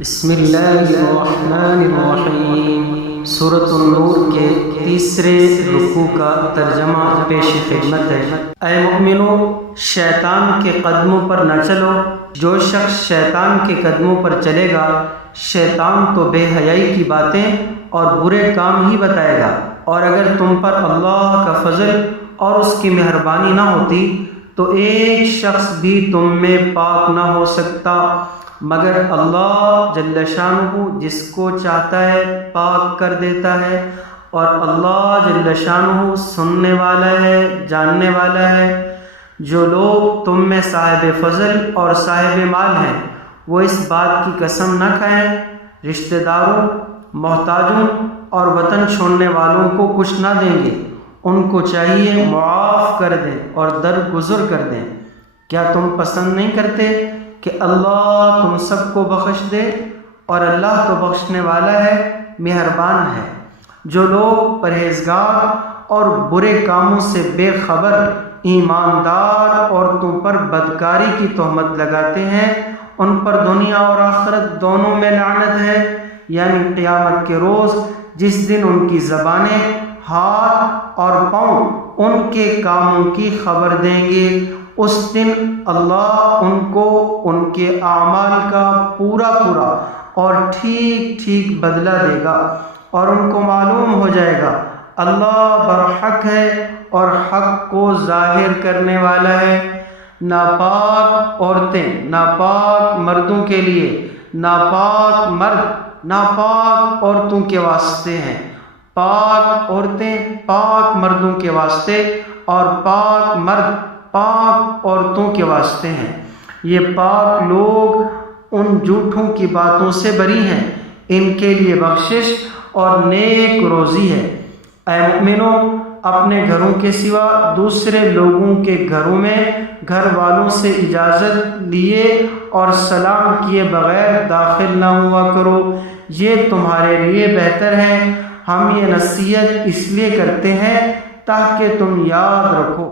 بسم اللہ الرحمن الرحیم۔ سورۃ النور کے تیسرے رکوع کا ترجمہ پیش خدمت ہے۔ اے مومنو، شیطان کے قدموں پر نہ چلو۔ جو شخص شیطان کے قدموں پر چلے گا، شیطان تو بے حیائی کی باتیں اور برے کام ہی بتائے گا، اور اگر تم پر اللہ کا فضل اور اس کی مہربانی نہ ہوتی تو ایک شخص بھی تم میں پاک نہ ہو سکتا مگر اللہ جل شانہ جس کو چاہتا ہے پاک کر دیتا ہے، اور اللہ جل شانہ سننے والا ہے، جاننے والا ہے۔ جو لوگ تم میں صاحب فضل اور صاحب مال ہیں وہ اس بات کی قسم نہ کھائیں رشتہ داروں، محتاجوں اور وطن چھوڑنے والوں کو کچھ نہ دیں گے۔ ان کو چاہیے معاف کر دیں اور درگزر کر دیں۔ کیا تم پسند نہیں کرتے کہ اللہ تم سب کو بخش دے؟ اور اللہ تو بخشنے والا ہے، مہربان ہے۔ جو لوگ پرہیزگار اور برے کاموں سے بے خبر ایماندار عورتوں پر بدکاری کی تہمت لگاتے ہیں، ان پر دنیا اور آخرت دونوں میں لعنت ہے، یعنی قیامت کے روز جس دن ان کی زبانیں، ہاتھ اور پاؤں ان کے کاموں کی خبر دیں گے۔ اس دن اللہ ان کو ان کے اعمال کا پورا اور ٹھیک بدلہ دے گا، اور ان کو معلوم ہو جائے گا اللہ برحق ہے اور حق کو ظاہر کرنے والا ہے۔ ناپاک عورتیں ناپاک مردوں کے لیے، ناپاک مرد ناپاک عورتوں کے واسطے ہیں، پاک عورتیں پاک مردوں کے واسطے، اور پاک مرد پاک عورتوں کے واسطے ہیں۔ یہ پاک لوگ ان جھوٹوں کی باتوں سے بری ہیں، ان کے لیے بخشش اور نیک روزی ہے۔ اے مومنو، اپنے گھروں کے سوا دوسرے لوگوں کے گھروں میں گھر والوں سے اجازت لیے اور سلام کیے بغیر داخل نہ ہوا کرو، یہ تمہارے لیے بہتر ہے۔ ہم یہ نصیحت اس لیے کرتے ہیں تاکہ تم یاد رکھو